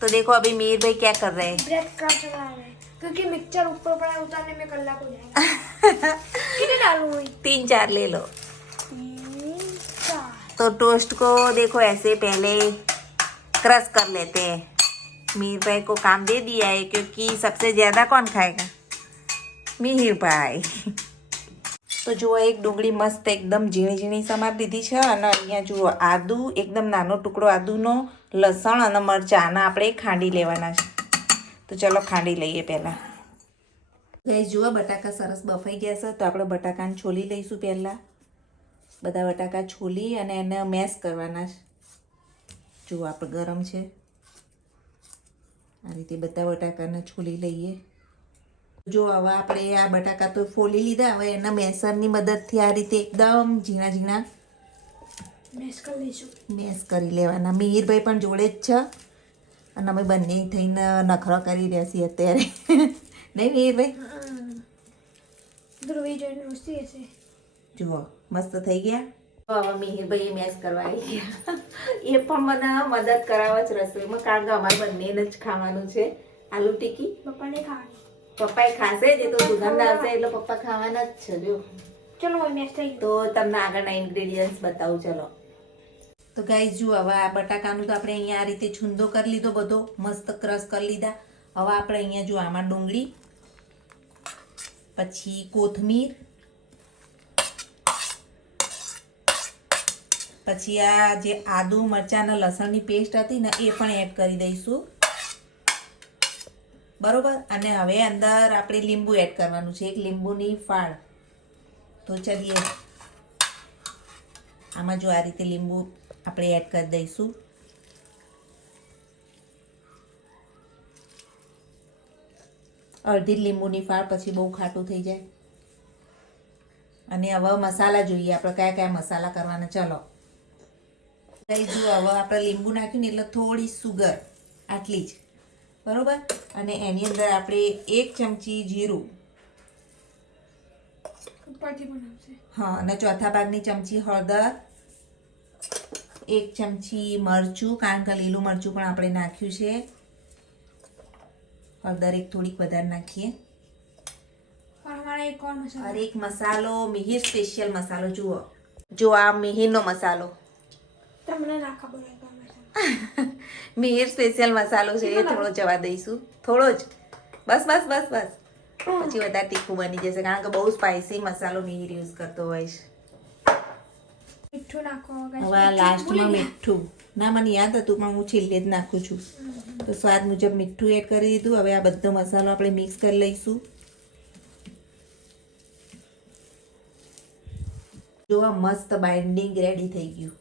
तो देखो अभी मीर भाई क्या कर रहे हैं, ब्रेड क्रम्स बना रहे हैं क्योंकि मिक्सचर ऊपर पड़ा है, उतारने में कलाक हो जाएगा। कितने डालूं मैं? 3-4 ले लो। 3-4। तो टोस्ट को देखो ऐसे पहले क्रश कर लेते हैं। मीर भाई को काम दे दिया है क्योंकि सबसे ज्यादा कौन खाएगा, મીર ભાઈ। તો જુઓ એક ડુંગળી મસ્ત એકદમ ઝીણી ઝીણી સમારી દીધી છે અને અહીંયા જુઓ આદુ એકદમ નાનો ટુકડો આદુનો, લસણ અને મરચાં આના આપણે ખાંડી લેવાના છે। તો ચલો ખાંડી લઈએ પહેલાં। ગાઈસ જુઓ બટાકા સરસ બફાઈ ગયા છે, તો આપણે બટાકાને છોલી લઈશું પહેલાં। બધા બટાકા છોલી અને એને મેશ કરવાના છે। જુઓ આપણે ગરમ છે, આ રીતે બધા બટાકાને છોલી લઈએ। જો હવે આપણે આ બટાકા તો ફોલી લીધા, હવે એના મેસરની મદદથી આ રીતે એકદમ ઝીણા ઝીણા મેશ કરી લેવાના। મિહિરભાઈ પણ જોડે જ છે અને અમે બંને થઈને નખરો કરી રહ્યા છીએ અત્યારે નહીં મિહિરભાઈ? જુઓ મસ્ત થઈ ગયા। હવે મિહિરભાઈ મેશ કરવા આવી ગયા એ પણ મને મદદ કરાવે છે રસોઈમાં, કારણ કે અમારે બંનેને જ ખાવાનું છે આલુ ટિક્કી। પપ્પાને ખાવાની, પપ્પા ખાશે જ, તો સુગંધ આવશે એટલે પપ્પા ખાવાના જ છે। જો ચલો મેશ થઈ ગયું, તો તમને આગળના ઇન્ગ્રેડિયન્ટ્સ બતાવું ચલો। તો ગાઈસ જુઓ હવે આ બટાકાનું તો આપણે અહીંયા આ રીતે છૂંદો કરી લીધો, બધો મસ્ત ક્રશ કરી લીધા। હવે આપણે અહીંયા જો આમાં ડુંગળી, પછી કોથમીર, પછી આ જે આદુ મરચાં અને લસણની પેસ્ટ હતી ને એ પણ એડ કરી દઈશું, બરોબર। અને હવે અંદર આપણે લીંબુ એડ કરવાનું છે, એક લીંબુની ફાળ। તો ચલીએ આમાં જો આ રીતે લીંબુ આપણે એડ કરી દઈશું। અડધી લીંબુની ફાળ, પછી બહુ ખાટું થઈ જાય। અને હવે મસાલા જોઈએ આપણે કયા કયા મસાલા કરવાના, ચલો। જો હવે આપણે લીંબુ નાખ્યું ને એટલે થોડી સુગર, આટલી જ, બરોબર। અને એની અંદર આપણે 1 ચમચી જીરું, હા, અને ચોથા ભાગની ચમચી હળદર, 1 ચમચી મરચું, કારણ કે લીલું મરચું પણ આપણે નાખ્યું છે, હળદર એક થોડીક વધારે નાખીએ। और एक मसालो मिहिर स्पेशल मसालो, जुओ जो आ मिहिर नो मसालो, मिहिर स्पेशल मसालो છે એ થોડો જવા દઈશું, થોડો જ, બસ બસ બસ બસ, પછી વધારે તીખું બની જશે કારણ કે બહુ સ્પાઇસી મસાલો મિહિર યુઝ કરતો હોય છે। મીઠું નાખો, હવે લાસ્ટમાં મીઠું, ના મને યાદ હતું પણ હું છેલ્લે જ નાખું છું, તો સ્વાદ મુજબ મીઠું એડ કરી દીધું। હવે આ બધો મસાલો આપણે મિક્સ કરી લઈશું। જો આ મસ્ત બાઇન્ડિંગ રેડી થઈ ગયું,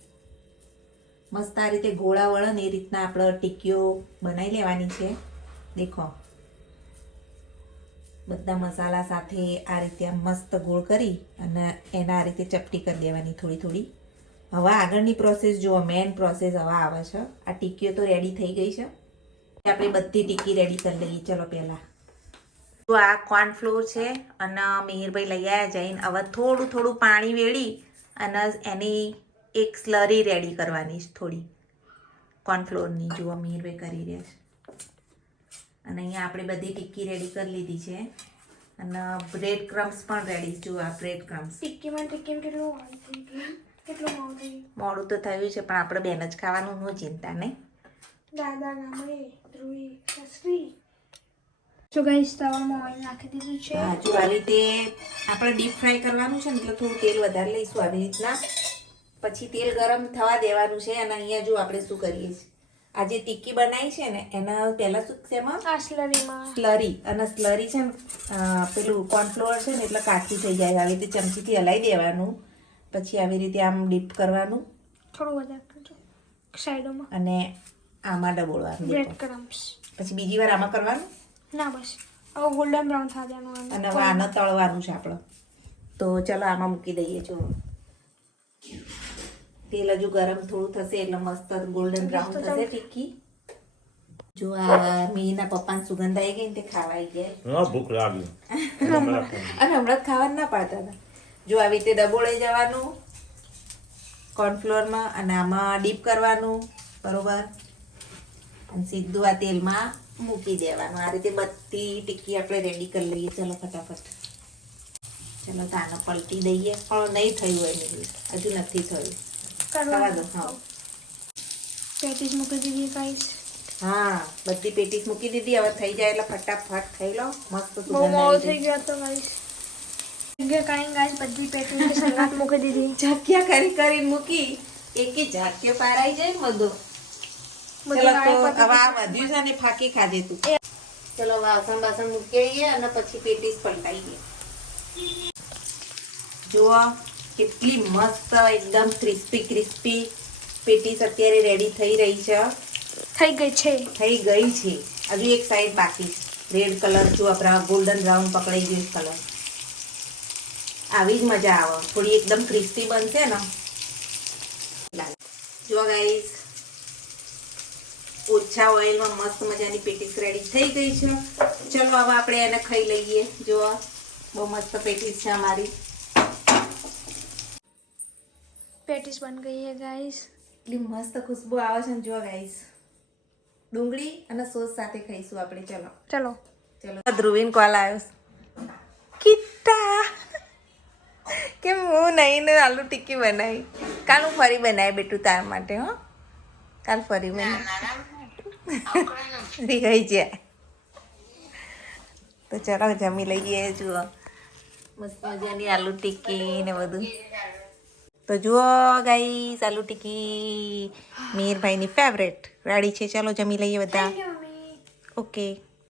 મસ્ત આ રીતે ગોળા વળે ને એ રીતના આપણે ટીકીઓ બનાવી લેવાની છે। દેખો બધા મસાલા સાથે આ રીતે આમ મસ્ત ગોળ કરી અને એના આ રીતે ચપટી કરી દેવાની થોડી થોડી। હવે આગળની પ્રોસેસ જુઓ, મેઇન પ્રોસેસ હવે આવે છે। આ ટીકીઓ તો રેડી થઈ ગઈ છે, આપણે બધી ટીકી રેડી કરી લઈએ। ચલો પહેલાં તો આ કોર્નફ્લોર છે અને મિહિરભાઈ લઈ આવ્યા જઈને, હવે થોડું થોડું પાણી વેળી અને એની એક સ્લરી રેડી કરવાની છે થોડી કોર્નફ્લોરની। જુઓ મિહિરભાઈ કરી રહ્યા છે અને અહીંયા આપણે બધી ટિક્કી રેડી કરી લીધી છે અને બ્રેડ ક્રમ્સ પણ રેડી। જુઓ આ બ્રેડ ક્રમ્સ, ટિક્કીમાં કેટલું મોડું તો થયું છે પણ આપણે બેન જ ખાવાનું, હું ચિંતા નહીં। દાદા ગામડે ધ્રુવી સસરી। તો ગાઈસ તવામાં ઓઇલ નાખી દીધું છે। હા, જો આવી રીતે આપણે ડીપ ફ્રાય કરવાનું છે ને એટલે થોડું તેલ વધારે લઈશું આવી રીતના, પછી તેલ ગરમ થવા દેવાનું છે। અને અહીંયા જો આપણે શું કરીએ છીએ, આ જે ટિક્કી બનાવી છે ને એના પહેલાં શું છે એમાં સ્લરી, અને સ્લરી છે ને પેલું કોર્નફ્લોર છે ને એટલે કાચું થઈ જાય, આવી રીતે ચમચીથી હલાવી દેવાનું, પછી આવી રીતે આમ ડીપ કરવાનું, થોડું વધારે સાઈડોમાં, અને આમાં ડબોળવાનું, બ્રેડ ક્રમ્સ, પછી બીજી વાર આમાં કરવાનું, ના બસ હવે ગોલ્ડન બ્રાઉન થવા દેવાનું, અને હવે આને તળવાનું છે આપણે। તો ચલો આમાં મૂકી દઈએ। જો તેલ હજુ ગરમ થોડું થશે એટલે મસ્ત ગોલ્ડન બ્રાઉન થશે ટિક્કી। જો આ મીના પપ્પાને સુગંધ આવી ગઈ ને તે ખાવા આવી ગયા, ભૂખ લાગી અને હમણાં ખાવાનું ના પાડતા હતા। જો આવી રીતે ડબોળાઈ જવાનું કોર્નફ્લોરમાં અને આમાં ડીપ કરવાનું, બરોબર। અને સીધું આ તેલમાં મૂકી દેવાનું. આ રીતે બધી ટીકી આપણે રેડી કરી લઈએ. ચલો ફટાફટ. ચલો તાનો પલટી દઈએ. પણ નહીં થયું એની, હજુ નથી થયું. થવા દો. હા પેટીસ મૂકી દીધી ગાઈસ. હા, બધી પેટીસ મૂકી દીધી. હવે થઈ જાય એટલે ફટાફટ થઈ લો. મસ્ત બહુ સુગંધ મોડું આવી થઈ ગયો તો ગાઈસ. કાંઈ ગાઈસ બધી પેટીસ સલાડ મૂકી દીધી. ઝાંક્યા કરી મૂકી. એકે ઝાંક્યો પારાઈ જાય બધું. ચલો તો હવે આ વધ્યું છે ને ફાકી ખાજે તું. ચલો વાસણ બાસણ મૂકી આવીએ અને પછી પેટીસ પલટાઈએ. જુઓ કેટલી મસ્ત એકદમ ક્રિસ્પી પેટીસ અત્યારે રેડી થઈ રહી છે. થઈ ગઈ છે. હજુ એક સાઈડ બાકી છે. રેડ કલર જો આપણા ગોલ્ડન બ્રાઉન પકડાઈ ગયું કલર. આવી જ મજા આવે. થોડી એકદમ ક્રિસ્પી બનશે ને. જો ગાઈસ ઓછા ઓઇલમાં મસ્ત મજાની પેટીસ રેડી થઈ ગઈ છે. ચલો હવે આપણે એને ખાઈ લઈએ. જો બહુ મસ્ત પેટીસ છે અમારી. પેટીસ બન ગઈ है गाइस. એટલી મસ્ત ખુશ્બુ આવે છે ને. જો ગાઈસ ડુંગળી અને સોસ સાથે ખાઈશું આપણે. ચલો ધ્રુવીન કોલ આવ્યો. કિટ્ટા કેમ હું નહીં ને આલુ ટિક્કી બનાવી. કાલ હું ફરી બનાવી બેટું તાર માટે. હો કાલ ફરી બનાવી ગઈ છે. તો ચલો જમી લઈએ. જુઓ મસ્ત મજાની આલુ ટિક્કી ને બધું. તો જુઓ ગાઈસ આલુ ટિક્કી મીરભાઈની ફેવરેટ રેડી છે. ચલો જમી લઈએ બધા. ઓકે.